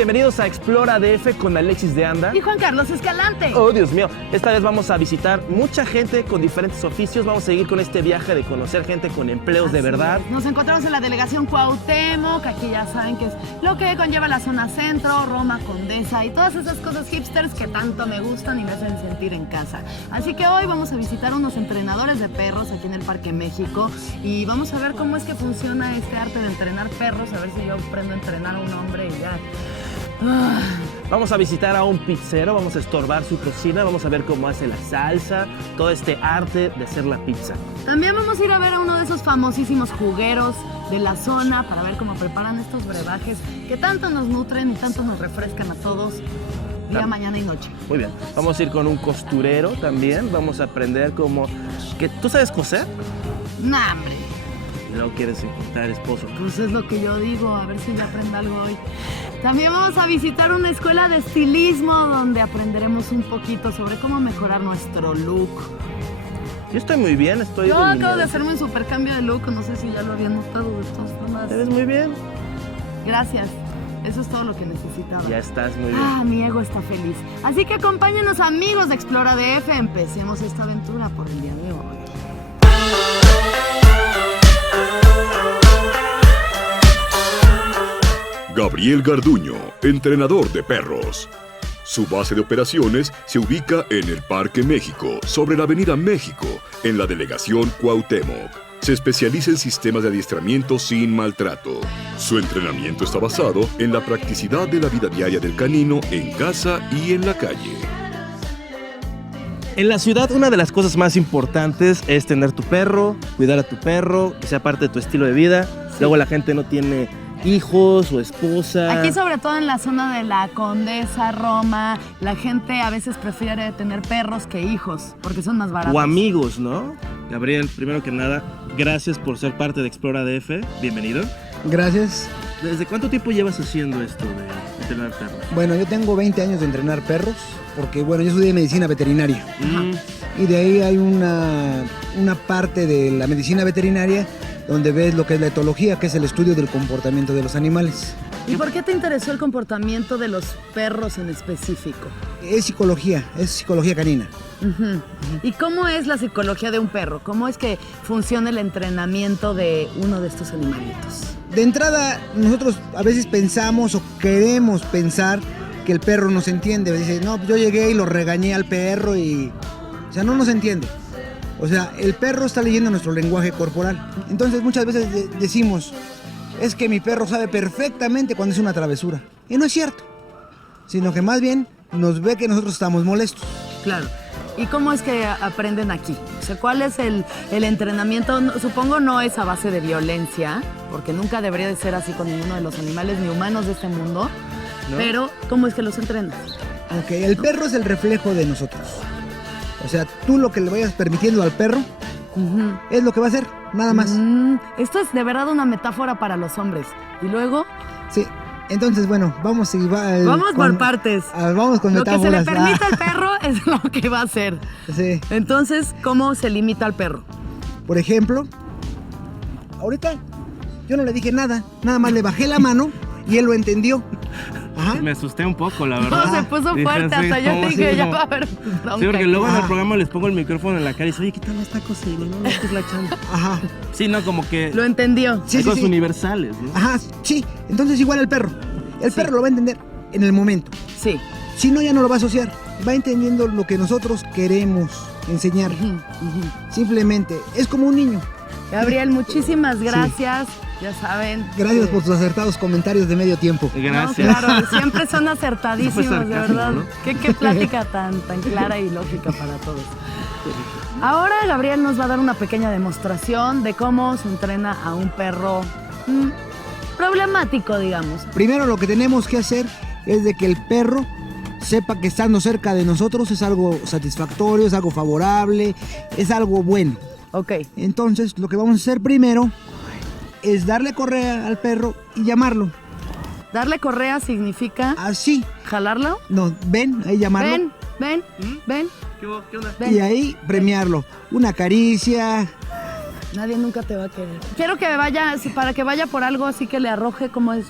bienvenidos a Explora DF con Alexis de Anda y Juan Carlos Escalante. Oh, Dios mío, esta vez vamos a visitar mucha gente con diferentes oficios. Vamos a seguir con este viaje de conocer gente con empleos de verdad. Nos encontramos en la delegación Cuauhtémoc, aquí ya saben que es lo que conlleva la zona centro, Roma, Condesa y todas esas cosas hipsters que tanto me gustan y me hacen sentir en casa. Así que hoy vamos a visitar unos entrenadores de perros aquí en el Parque México y vamos a ver cómo es que funciona este arte de entrenar perros, a ver si yo aprendo a entrenar a un hombre y ya. Vamos a visitar a un pizzero, vamos a estorbar su cocina, vamos a ver cómo hace la salsa, todo este arte de hacer la pizza. También vamos a ir a ver a uno de esos famosísimos jugueros de la zona para ver cómo preparan estos brebajes que tanto nos nutren y tanto nos refrescan a todos día, mañana y noche. Muy bien, vamos a ir con un costurero también, vamos a aprender cómo... ¿Tú sabes coser? ¡Nah, hombre! No quieres encontrar esposo. Pues es lo que yo digo, a ver si yo aprendo algo hoy. También vamos a visitar una escuela de estilismo donde aprenderemos un poquito sobre cómo mejorar nuestro look. Yo estoy muy bien, Yo acabo de hacerme un super cambio de look, no sé si ya lo habían notado de todas formas. Te ves muy bien. Gracias, eso es todo lo que necesitaba. Ya estás muy bien. Mi ego está feliz. Así que acompáñenos, amigos de Explora DF, empecemos esta aventura por el día de hoy. Gabriel Garduño, entrenador de perros. Su base de operaciones se ubica en el Parque México, sobre la Avenida México, en la delegación Cuauhtémoc. Se especializa en sistemas de adiestramiento sin maltrato. Su entrenamiento está basado en la practicidad de la vida diaria del canino en casa y en la calle. En la ciudad, una de las cosas más importantes es tener tu perro, cuidar a tu perro, que sea parte de tu estilo de vida. Sí. Luego la gente no tiene hijos o esposa. Aquí, sobre todo en la zona de la Condesa, Roma, la gente a veces prefiere tener perros que hijos, porque son más baratos. O amigos, ¿no? Gabriel, primero que nada, gracias por ser parte de Explora DF. Bienvenido. Gracias. ¿Desde cuánto tiempo llevas haciendo esto de entrenar perros? Bueno, yo tengo 20 años de entrenar perros, porque bueno, yo estudié medicina veterinaria. Y de ahí hay una parte de la medicina veterinaria donde ves lo que es la etología, que es el estudio del comportamiento de los animales. ¿Y por qué te interesó el comportamiento de los perros en específico? Es psicología canina. ¿Y cómo es la psicología de un perro? ¿Cómo es que funciona el entrenamiento de uno de estos animalitos? De entrada, nosotros a veces pensamos o queremos pensar que el perro nos entiende. Dice, no, pues yo llegué y lo regañé al perro y... O sea, no nos entiende. O sea, el perro está leyendo nuestro lenguaje corporal. Entonces muchas veces decimos, es que mi perro sabe perfectamente cuando es una travesura. Y no es cierto, sino que más bien nos ve que nosotros estamos molestos. Claro. ¿Y cómo es que aprenden aquí? O sea, ¿cuál es el entrenamiento? Supongo no es a base de violencia, porque nunca debería de ser así con ninguno de los animales ni humanos de este mundo. ¿No? Pero, ¿cómo es que los entrenas? Ok, el perro es el reflejo de nosotros. O sea, tú lo que le vayas permitiendo al perro es lo que va a hacer, nada más. Esto es de verdad una metáfora para los hombres. ¿Y luego? Sí, entonces bueno, vamos por partes. Vamos con metáforas. Lo que se le permite al perro es lo que va a hacer. Sí. Entonces, ¿cómo se limita al perro? Por ejemplo, ahorita yo no le dije nada más le bajé la mano y él lo entendió. Ajá. Me asusté un poco, la verdad. No, se puso fuerte, hasta yo dije, ya va a haber bronca. Sí, porque luego en el programa les pongo el micrófono en la cara y dice, oye, ¿qué tal la está cosiendo? No, es que es la chamba. Ajá. Sí, no, como que... Lo entendió. Sí, cosas universales, ¿no? Ajá, sí. Entonces igual el perro. El perro lo va a entender en el momento. Sí. Si no, ya no lo va a asociar. Va entendiendo lo que nosotros queremos enseñar. Simplemente, es como un niño. Gabriel, muchísimas gracias. Sí. Ya saben. Gracias por tus acertados comentarios de medio tiempo. Gracias. No, claro, siempre son acertadísimos, de verdad. ¿No? Qué plática tan clara y lógica para todos. Ahora Gabriel nos va a dar una pequeña demostración de cómo se entrena a un perro problemático, digamos. Primero lo que tenemos que hacer es de que el perro sepa que estando cerca de nosotros es algo satisfactorio, es algo favorable, es algo bueno. Ok. Entonces lo que vamos a hacer primero es darle correa al perro y llamarlo. ¿Darle correa significa? Así. ¿Jalarlo? No, ven, ahí llamarlo. Ven. ¿Qué onda? Ven. Y ahí premiarlo. Una caricia. Nadie nunca te va a querer. Quiero que vaya, para que vaya por algo así que le arroje como es.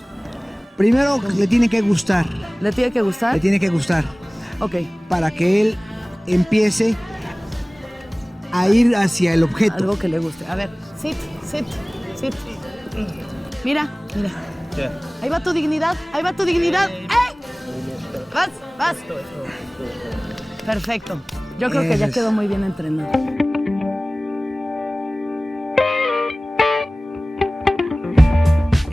Primero le tiene que gustar. ¿Le tiene que gustar? Le tiene que gustar. Ok. Para que él empiece a ir hacia el objeto. Algo que le guste. A ver, sit. Mira. ¿Qué? Ahí va tu dignidad. ¡Ey! Vas. Perfecto. Yo creo que ya Eso. quedó muy bien entrenado.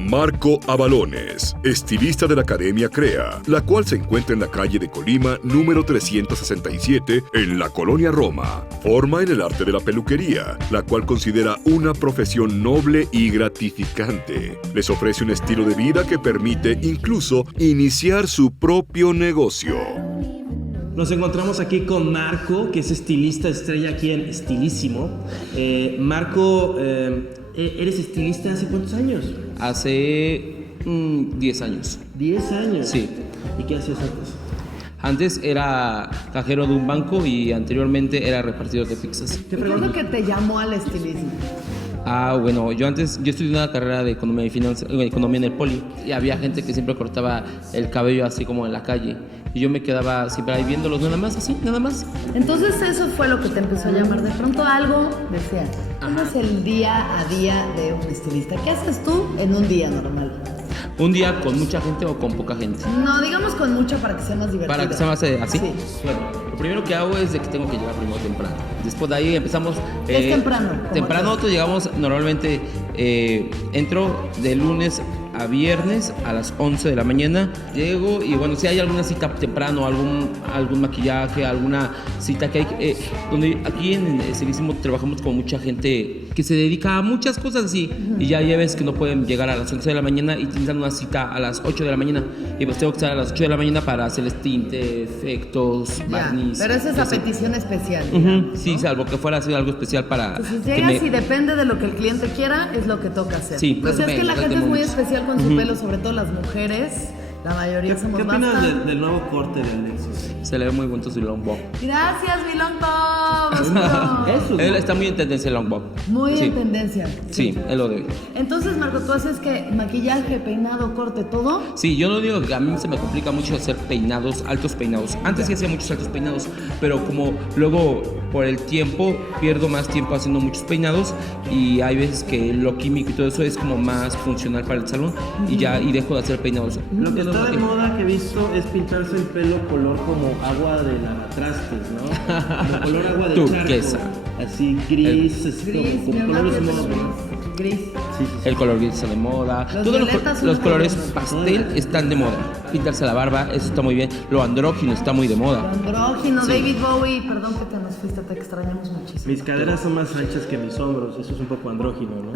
Marco Avalones, estilista de la Academia CREA, la cual se encuentra en la calle de Colima, número 367, en la Colonia Roma. Forma en el arte de la peluquería, la cual considera una profesión noble y gratificante. Les ofrece un estilo de vida que permite incluso iniciar su propio negocio. Nos encontramos aquí con Marco, que es estilista estrella aquí en Estilísimo. Marco, ¿eres estilista hace cuántos años? Hace 10 años. 10 años. Sí. ¿Y qué hacías antes? Antes era cajero de un banco y anteriormente era repartidor de pizzas. ¿Qué es lo que te llamó al estilismo? Bueno, yo estudié una carrera de economía y finanzas, economía en el Poli, y había gente que siempre cortaba el cabello así como en la calle. Y yo me quedaba siempre ahí viéndolos, nada más. Entonces eso fue lo que te empezó a llamar. De pronto algo decía, ¿cómo es el día a día de un estilista? ¿Qué haces tú en un día normal? Un día con mucha gente o con poca gente. No, digamos con mucho para que sea más divertido. Para que sea más así. Sí. Bueno, lo primero que hago es de que tengo que llegar primero temprano. Después de ahí empezamos. ¿Qué es temprano? Temprano nosotros llegamos normalmente. Entro de lunes a viernes a las 11 de la mañana. Llego y bueno, si hay alguna cita temprano, algún maquillaje, alguna cita que hay. Donde aquí en Estilísimo trabajamos con mucha gente que se dedica a muchas cosas así. Y ya ves que no pueden llegar a las 11 de la mañana y tienen una cita a las 8 de la mañana. Y pues tengo que estar a las 8 de la mañana para hacerles tinte, efectos, barniz. Pero esa es a petición especial. Sí, salvo que fuera así algo especial para. Entonces llegas y depende de lo que el cliente quiera, es lo que toca hacer. Sí, pues es que la gente es muy momentos. especial con su pelo, sobre todo las mujeres. La mayoría somos ¿Qué opinas bastante. del nuevo corte de Alexis? Se le ve muy bonito su long bob. Gracias, mi long bob. Eso. Él está muy en tendencia el long bob. Muy Sí. en tendencia. Sí, él lo debe. Entonces, Marco, ¿tú haces qué? ¿Maquillaje, peinado, corte, todo? Sí, yo no digo que a mí se me complica mucho hacer peinados, altos peinados. Antes sí hacía muchos altos peinados, pero como luego por el tiempo pierdo más tiempo haciendo muchos peinados y hay veces que lo químico y todo eso es como más funcional para el salón y dejo de hacer peinados. Lo que Es está de que- moda que he visto es pintarse el pelo color como agua de lavatrastes, ¿no? Como color agua de Turquesa. charco. Así gris, así Gris, como mi hermano colores tiene nuevos. gris. Sí, sí, sí. El color gris está de moda. Los Todos violetas son los colores buenos. pastel están de moda. Pintarse la barba, eso está muy bien. Lo andrógino está muy de moda. Andrógino, Sí. David Bowie, perdón que te nos fuiste, te extrañamos muchísimo. Mis caderas son más anchas que mis hombros, eso es un poco andrógino, ¿no?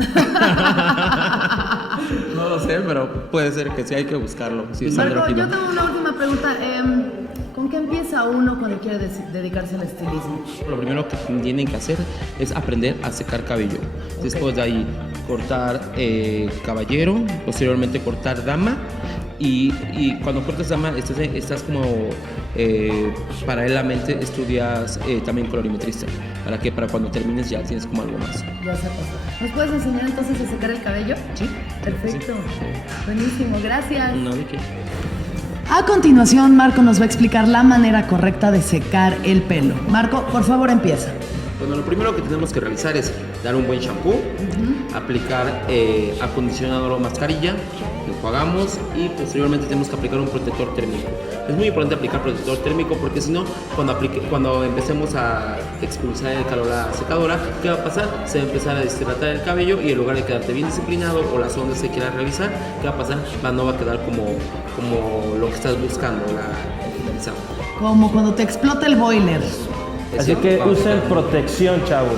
No lo sé, pero puede ser que sí, hay que buscarlo. Sí, es Marco, andrógino. yo tengo una última pregunta. ¿Con qué empieza uno cuando quiere dedicarse al estilismo? Lo primero que tienen que hacer es aprender a secar cabello. Después de ahí cortar caballero, posteriormente cortar dama. Y cuando cortas dama estás como paralelamente estudias también colorimetrista. ¿Para qué? Para cuando termines ya tienes como algo más. Ya se pasó. ¿Nos puedes enseñar entonces a secar el cabello? Sí. Perfecto. Buenísimo, gracias. No, ¿de qué? A continuación, Marco nos va a explicar la manera correcta de secar el pelo. Marco, por favor, empieza. Bueno, lo primero que tenemos que realizar es dar un buen shampoo, aplicar acondicionador o mascarilla, enjuagamos y posteriormente tenemos que aplicar un protector térmico. Es muy importante aplicar protector térmico porque si no, cuando empecemos a expulsar el calor a la secadora, ¿qué va a pasar? Se va a empezar a deshidratar el cabello y en lugar de quedarte bien disciplinado o las ondas que quieras realizar, ¿qué va a pasar? No va a quedar como lo que estás buscando, el finalizado. Como cuando te explota el boiler. Así que Vamos a usen ver. protección, chavos.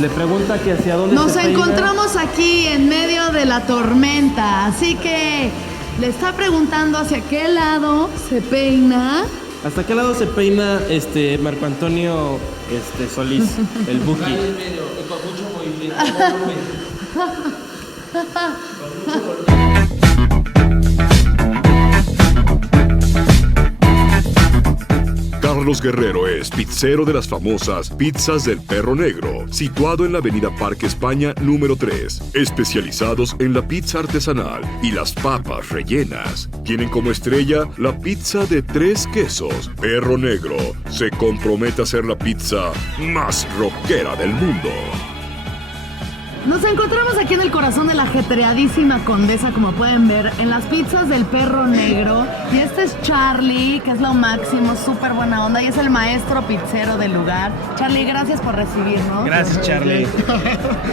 Le pregunta que hacia dónde Nos se peina. encontramos aquí en medio de la tormenta, así que le está preguntando hacia qué lado se peina. ¿Hasta qué lado se peina Marco Antonio Solís, el Buki? En medio, y con mucho movimiento. Carlos Guerrero es pizzero de las famosas Pizzas del Perro Negro, situado en la avenida Parque España número 3, especializados en la pizza artesanal y las papas rellenas. Tienen como estrella la pizza de 3 quesos. Perro Negro se compromete a hacer la pizza más rockera del mundo. Nos encontramos aquí en el corazón de la ajetreadísima Condesa, como pueden ver, en las pizzas del Perro Negro. Y este es Charlie, que es lo máximo, súper buena onda, y es el maestro pizzero del lugar. Charlie, gracias por recibirnos. Gracias, Charlie.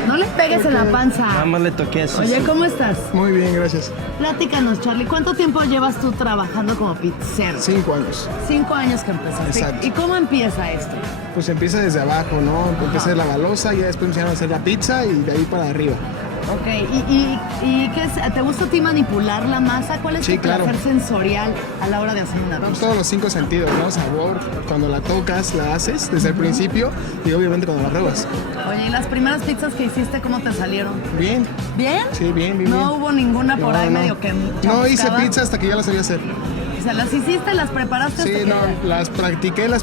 No le pegues en la panza. Nada más le toqué así. Oye, ¿cómo estás? Muy bien, gracias. Platícanos, Charlie, ¿cuánto tiempo llevas tú trabajando como pizzero? 5 años. 5 años que empezaste. Exacto. ¿Y cómo empieza esto? Pues empieza desde abajo, ¿no? Empecé a hacer la balosa y ya después empezaron a hacer la pizza y de ahí para arriba. Ok, ¿y qué es? ¿Te gusta a ti manipular la masa? ¿Cuál es Sí, tu claro. placer sensorial a la hora de hacer una Pues pizza? todos los 5 sentidos, ¿no? Sabor, cuando la tocas, la haces desde el principio y obviamente cuando la pruebas. Oye, ¿y las primeras pizzas que hiciste, cómo te salieron? Bien. ¿Bien? Sí, bien, bien. No bien. hubo ninguna por ahí medio que No hice chamuscada? pizza hasta que ya la sabía hacer. O sea, las hiciste, las preparaste. Sí, hasta no, que- las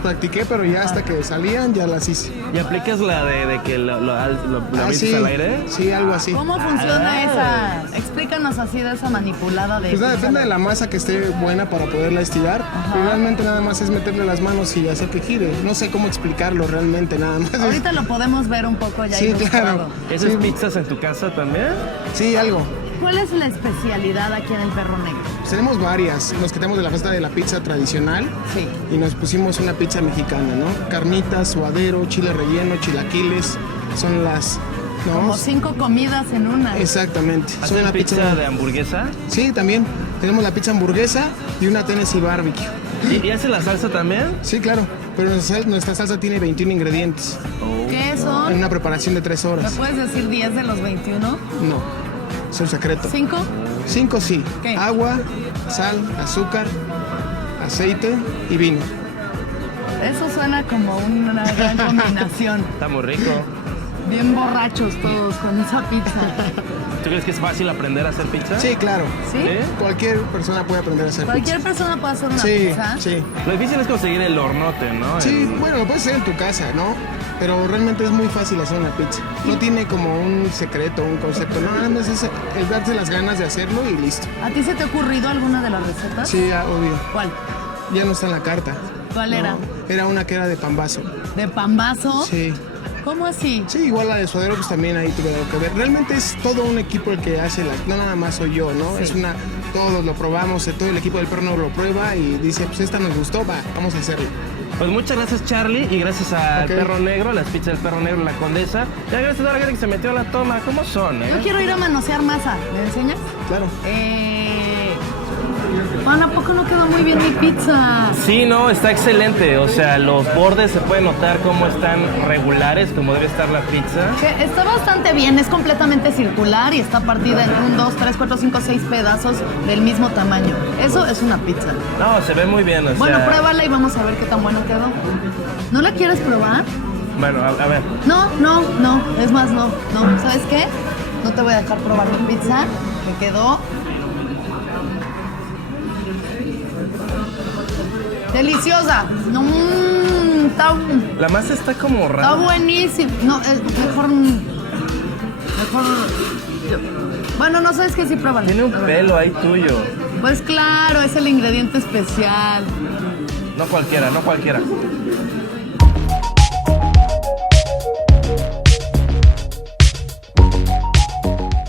practiqué, pero ya hasta que salían ya las hice. ¿Y aplicas la de que lo avientas sí, al aire? sí, algo así. ¿Cómo funciona esa? Explícanos así de esa manipulada de... Pues nada, pizza. depende de la masa que esté buena para poderla estirar. Y realmente nada más es meterle las manos y hacer que gire. No sé cómo explicarlo realmente, nada más. Ahorita lo podemos ver un poco ya Sí, ilustrado. claro. ¿Esas Sí. pizzas en tu casa también? Sí, algo. ¿Cuál es la especialidad aquí en el Perro Negro? Pues tenemos varias. Nos quitamos de la fiesta de la pizza tradicional Sí. y nos pusimos una pizza mexicana, ¿no? Carnitas, suadero, chile relleno, chilaquiles. Son las... ¿no? Como 5 comidas en una. Exactamente. Son ¿Hacen una pizza de hamburguesa? Sí, también. Tenemos la pizza hamburguesa y una Tennessee barbecue. ¿Y hacen la salsa también? Sí, claro. Pero nuestra salsa tiene 21 ingredientes. ¿Qué En son? una preparación de 3 ¿Me horas. puedes decir 10 de los 21? No. Es un secreto. ¿5? 5 sí. ¿Qué? Agua, sal, azúcar, aceite y vino. Eso suena como una gran combinación. Está muy rico. Bien borrachos todos con esa pizza. ¿Tú crees que es fácil aprender a hacer pizza? Sí, claro. ¿Sí? Cualquier persona puede aprender a hacer Cualquier pizza. persona puede hacer una Sí, pizza. sí. Lo difícil es conseguir el hornote, ¿no? Sí, El- bueno, lo puedes hacer en tu casa, ¿no? Pero realmente es muy fácil hacer una pizza. No tiene como un secreto, un concepto. No, nada más es el darse las ganas de hacerlo y listo. ¿A ti se te ha ocurrido alguna de las recetas? Sí, obvio. ¿Cuál? Ya no está en la carta. ¿Cuál era? No, era una que era de pambazo. ¿De pambazo? Sí. ¿Cómo así? Sí, igual la de suadero, pues también ahí tuve algo que ver. Realmente es todo un equipo el que hace no nada más soy yo, ¿no? Sí. Es todos lo probamos, todo el equipo del Perro Negro lo prueba y dice, pues esta nos gustó, va, vamos a hacerlo. Pues muchas gracias, Charlie, y gracias al Ok. Perro Negro, las pizzas del Perro Negro, la Condesa. Ya gracias a la gente que se metió a la toma. ¿Cómo son, Yo quiero ir a manosear masa. ¿Me enseñas? Claro. Juan, ¿a poco no quedó muy bien mi pizza? Sí, no, está excelente. O sea, los bordes se puede notar cómo están regulares, como debe estar la pizza. Que está bastante bien, es completamente circular y está partida en 1, 2, 3, 4, 5, 6 pedazos del mismo tamaño. Eso es una pizza. No, se ve muy bien. O Bueno, sea, pruébala y vamos a ver qué tan bueno quedó. ¿No la quieres probar? Bueno, a ver. No, es más, no. ¿Sabes qué? No te voy a dejar probar mi pizza, que quedó deliciosa. No, está La masa está como Está rara. buenísimo. No, mejor. Bueno, no sabes qué, sí, pruébalo. Tiene un A ver. pelo ahí tuyo. Pues claro, es el ingrediente especial. No cualquiera, no cualquiera.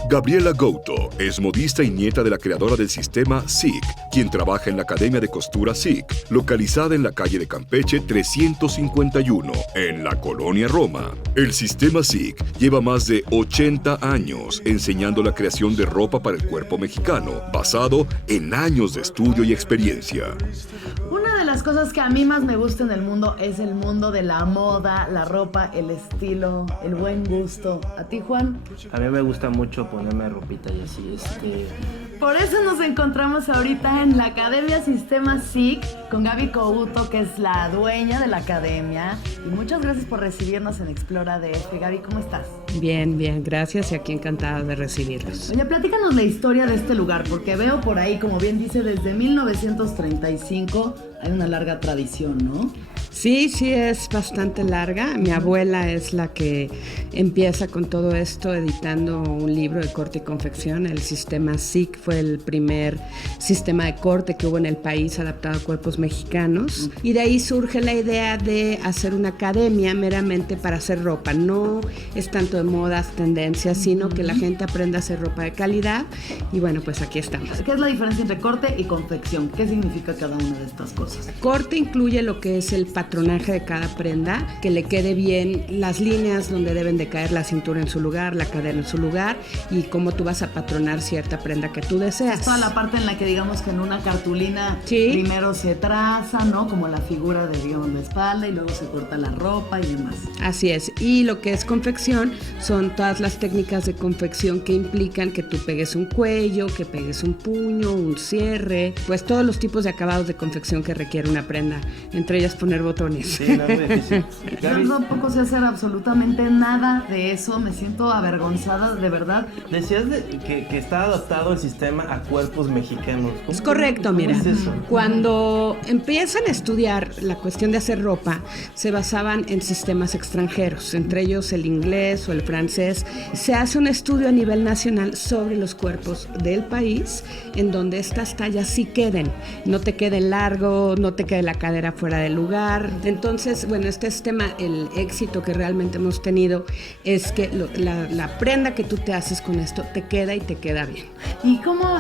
Gabriela Gouto es modista y nieta de la creadora del sistema SIC, quien trabaja en la Academia de Costura SIC, localizada en la calle de Campeche 351, en la colonia Roma. El sistema SIC lleva más de 80 años enseñando la creación de ropa para el cuerpo mexicano, basado en años de estudio y experiencia. Una de las cosas que a mí más me gusta en el mundo es el mundo de la moda, la ropa, el estilo, el buen gusto. ¿A ti, Juan? A mí me gusta mucho ponerme ropita y así, Por eso nos encontramos ahorita en la Academia Sistema SIC con Gaby Couto, que es la dueña de la academia. Y muchas gracias por recibirnos en Explora DF. Gaby, ¿cómo estás? Bien, bien, gracias y aquí encantada de recibirlos. Oye, platícanos la historia de este lugar, porque veo por ahí, como bien dice, desde 1935 hay una larga tradición, ¿no? Sí, sí, es bastante larga. Mi abuela es la que empieza con todo esto editando un libro de corte y confección. El sistema SIC fue el primer sistema de corte que hubo en el país adaptado a cuerpos mexicanos. Y de ahí surge la idea de hacer una academia meramente para hacer ropa. No es tanto de modas, tendencias, sino que la gente aprenda a hacer ropa de calidad. Y bueno, pues aquí estamos. ¿Qué es la diferencia entre corte y confección? ¿Qué significa cada una de estas cosas? Corte incluye lo que es el patronaje de cada prenda, que le quede bien las líneas donde deben de caer la cintura en su lugar, la cadera en su lugar y cómo tú vas a patronar cierta prenda que tú deseas. Es toda la parte en la que digamos que en una cartulina primero se traza, ¿no? Como la figura de guión de espalda y luego se corta la ropa y demás. Así es. Y lo que es confección son todas las técnicas de confección que implican que tú pegues un cuello, que pegues un puño, un cierre, pues todos los tipos de acabados de confección que requiere una prenda, entre ellas poner botones. Sí, no es muy difícil. Yo Gaby, tampoco sé hacer absolutamente nada de eso, me siento avergonzada, de verdad. decías que está adaptado el sistema a cuerpos mexicanos. Es correcto, ¿Cómo mira. es eso? Cuando empiezan a estudiar la cuestión de hacer ropa, se basaban en sistemas extranjeros, entre ellos el inglés o el francés. Se hace un estudio a nivel nacional sobre los cuerpos del país, en donde estas tallas sí queden, no te quede largo, no te quede la cadera fuera del lugar. Entonces, bueno, este sistema, el éxito que realmente hemos tenido es que la prenda que tú te haces con esto te queda y te queda bien. ¿Y cómo,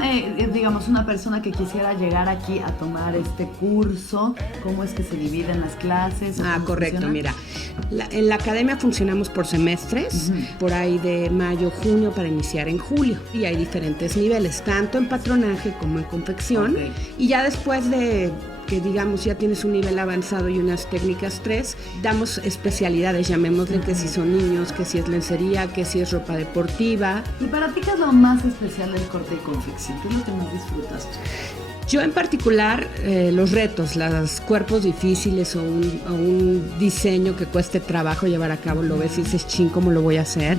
digamos, una persona que quisiera llegar aquí a tomar este curso, cómo es que se dividen las clases? Correcto, funciona? mira, en la academia funcionamos por semestres, por ahí de mayo, junio para iniciar en julio, y hay diferentes niveles, tanto en patronaje como en confección, y ya después de que digamos ya tienes un nivel avanzado y unas técnicas 3, damos especialidades, llamémosle, que si son niños, que si es lencería, que si es ropa deportiva. ¿Y para ti qué es lo más especial del corte y confección? ¿Qué es lo que más disfrutas? Yo en particular, los retos, los cuerpos difíciles o un diseño que cueste trabajo llevar a cabo, lo ves y dices, chin, ¿cómo lo voy a hacer?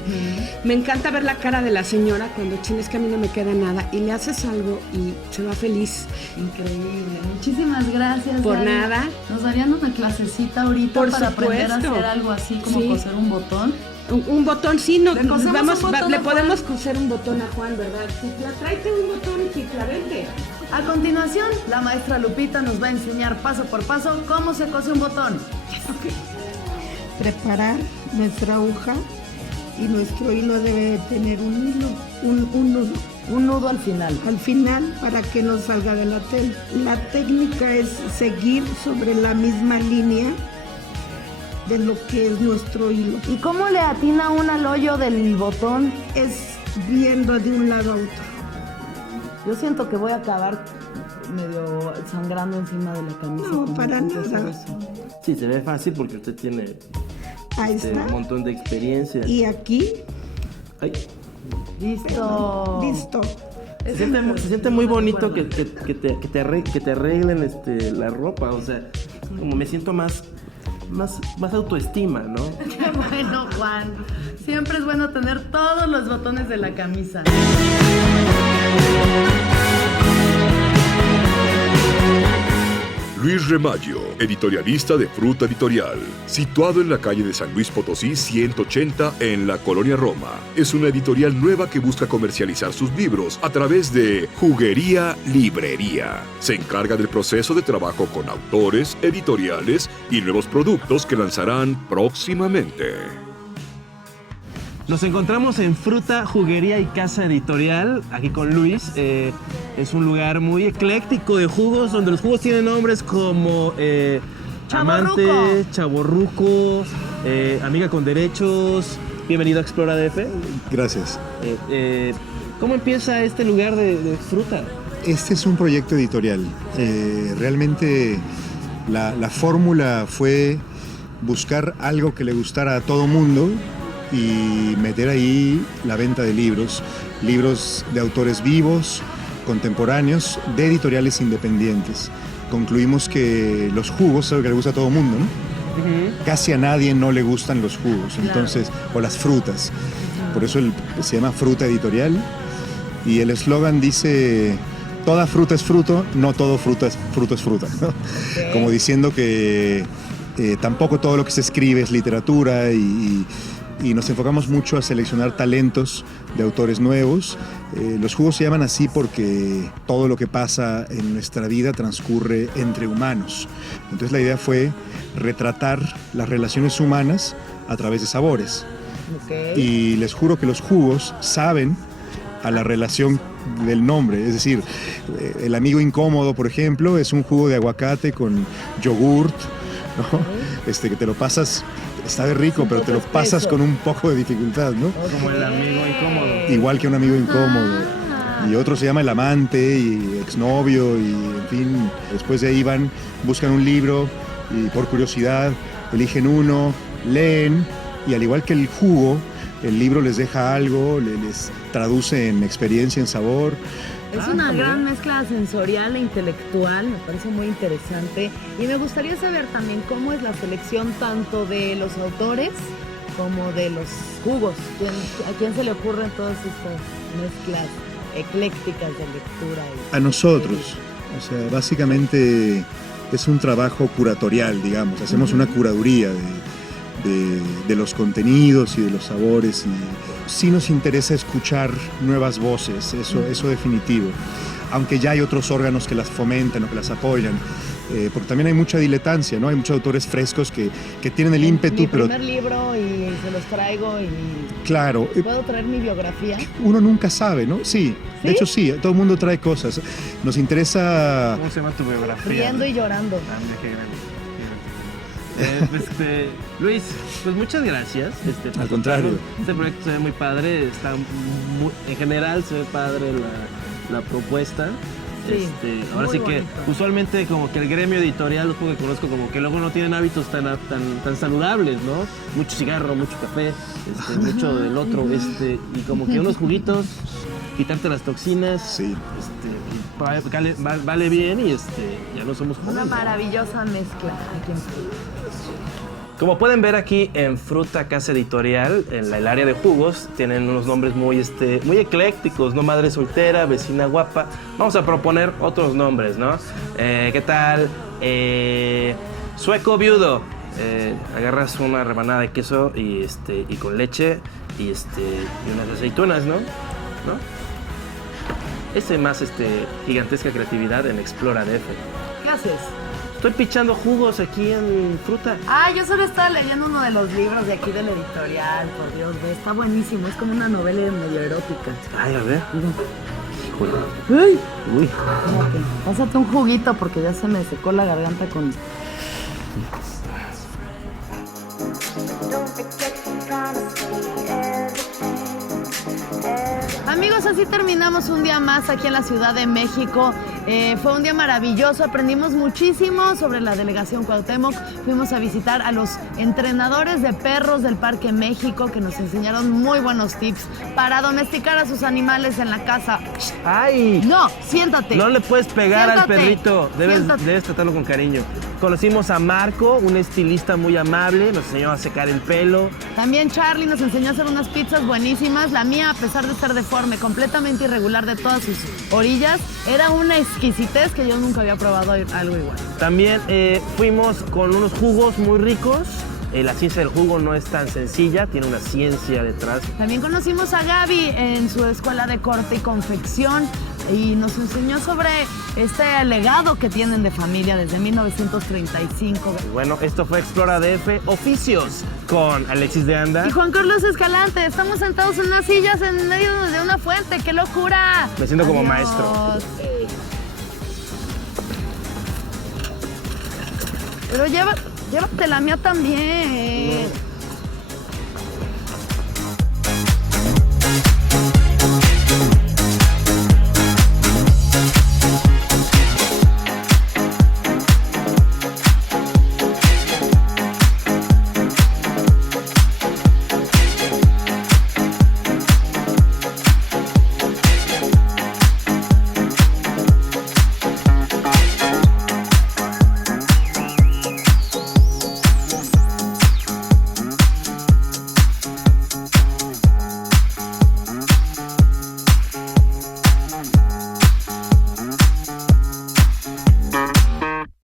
Me encanta ver la cara de la señora cuando, chin, es que a mí no me queda nada, y le haces algo y se va feliz. Increíble. Muchísimas gracias. Por Gaby. nada. ¿Nos darían una clasecita ahorita Por para aprender a supuesto. hacer algo así como Sí. coser un botón? Un botón, sí, no, Le cosemos vamos, un botón le a Juan. podemos coser un botón a Juan, ¿verdad? Cicla, tráete un botón, Cicla, vente. A continuación, la maestra Lupita nos va a enseñar paso por paso cómo se cose un botón. Preparar nuestra aguja y nuestro hilo debe de tener un hilo, un nudo Un nudo al final. al final para que no salga de la tela. La técnica es seguir sobre la misma línea de lo que es nuestro hilo. ¿Y cómo le atina uno al hoyo del botón? Es viendo de un lado a otro. Yo siento que voy a acabar medio sangrando encima de la camisa. No, como para antes de nada. eso. Sí, se ve fácil porque usted tiene Ahí está. un montón de experiencia. Y aquí, Ay, Listo. listo. se siente muy bonito que te arreglen la ropa, o sea, como me siento más autoestima, ¿no? Qué bueno, Juan. Siempre es bueno tener todos los botones de la camisa. Luis Remaggio, editorialista de Fruta Editorial, situado en la calle de San Luis Potosí 180 en la Colonia Roma. Es una editorial nueva que busca comercializar sus libros a través de Juguería Librería. Se encarga del proceso de trabajo con autores, editoriales y nuevos productos que lanzarán próximamente. Nos encontramos en Fruta, Juguería y Casa Editorial, aquí con Luis. Es un lugar muy ecléctico de jugos, donde los jugos tienen nombres como Amante, Chavorruco, Amiga con Derechos. Bienvenido a Explora DF. Gracias. ¿Cómo empieza este lugar de fruta? Este es un proyecto editorial. Realmente la fórmula fue buscar algo que le gustara a todo mundo y meter ahí la venta de libros de autores vivos, contemporáneos, de editoriales independientes. Concluimos que los jugos es algo que le gusta a todo mundo, ¿no? Casi a nadie no le gustan los jugos, entonces, o las frutas. Por eso se llama Fruta Editorial y el eslogan dice: toda fruta es fruto, no todo fruta es fruta, ¿no? Como diciendo que Tampoco todo lo que se escribe es literatura y nos enfocamos mucho a seleccionar talentos de autores nuevos. Los jugos se llaman así porque todo lo que pasa en nuestra vida transcurre entre humanos. Entonces la idea fue retratar las relaciones humanas a través de sabores. Okay. Y les juro que los jugos saben a la relación del nombre. Es decir, el amigo incómodo, por ejemplo, es un jugo de aguacate con yogurt, ¿no? Que te lo pasas, está de rico, pero te lo pasas con un poco de dificultad, ¿no? Como el amigo incómodo. Igual que un amigo incómodo. Y otro se llama el amante y exnovio y, en fin, después de ahí buscan un libro y por curiosidad eligen uno, leen y al igual que el jugo, el libro les deja algo, les traduce en experiencia, en sabor. Es una gran mezcla sensorial e intelectual, me parece muy interesante. Y me gustaría saber también cómo es la selección tanto de los autores como de los jugos. ¿A quién se le ocurren todas estas mezclas eclécticas de lectura? A nosotros. O sea, básicamente es un trabajo curatorial, digamos. Hacemos una curaduría de los contenidos y de los sabores, y sí nos interesa escuchar nuevas voces, eso definitivo, aunque ya hay otros órganos que las fomentan o que las apoyan, porque también hay mucha diletancia, ¿no? Hay muchos autores frescos que tienen el ímpetu, pero... Mi primer libro y se los traigo y... Claro. ¿Puedo traer mi biografía? Uno nunca sabe, ¿no? Sí, de hecho sí, todo el mundo trae cosas. Nos interesa... ¿Cómo se llama tu biografía? Riendo y llorando. Luis, pues muchas gracias. Al contrario. Este proyecto se ve muy padre, en general se ve padre la propuesta. Sí, ahora sí que bonito. usualmente como que el gremio editorial, los que conozco, como que luego no tienen hábitos tan saludables, ¿no? Mucho cigarro, mucho café, mucho del otro, y como que unos juguitos, quitarte las toxinas, sí. Vale bien y ya no somos jóvenes. Una maravillosa mezcla. Como pueden ver aquí en Fruta Casa Editorial, en el área de jugos, tienen unos nombres muy eclécticos, ¿no? Madre soltera, vecina guapa. Vamos a proponer otros nombres, ¿no? ¿Qué tal? Sueco viudo. Agarras una rebanada de queso y con leche y unas aceitunas, ¿no? Más gigantesca creatividad en Explora DF. ¿Qué haces? Estoy pichando jugos aquí en Fruta. Yo solo estaba leyendo uno de los libros de aquí del editorial, por Dios, está buenísimo, es como una novela medio erótica. Ay, a ver. Mira. ¡Ay! Uy. Pásate un juguito porque ya se me secó la garganta con... Amigos, así terminamos un día más aquí en la Ciudad de México. Fue un día maravilloso, aprendimos muchísimo sobre la delegación Cuauhtémoc. Fuimos a visitar a los entrenadores de perros del Parque México que nos enseñaron muy buenos tips para domesticar a sus animales en la casa. ¡Ay! No, siéntate. No le puedes pegar al Siéntate. perrito, debes tratarlo con cariño. Conocimos a Marco, un estilista muy amable, nos enseñó a secar el pelo. También Charlie nos enseñó a hacer unas pizzas buenísimas. La mía, a pesar de estar deforme, completamente irregular de todas sus orillas, era una exquisitez que yo nunca había probado algo igual. También fuimos con unos jugos muy ricos. La ciencia del jugo no es tan sencilla, tiene una ciencia detrás. También conocimos a Gaby en su escuela de corte y confección y nos enseñó sobre este legado que tienen de familia desde 1935. Y bueno, esto fue Explora DF Oficios con Alexis de Anda Y Juan Carlos Escalante. Estamos sentados en unas sillas en medio de una fuente. ¡Qué locura! Me siento como Adiós. maestro. Pero llévate la mía también.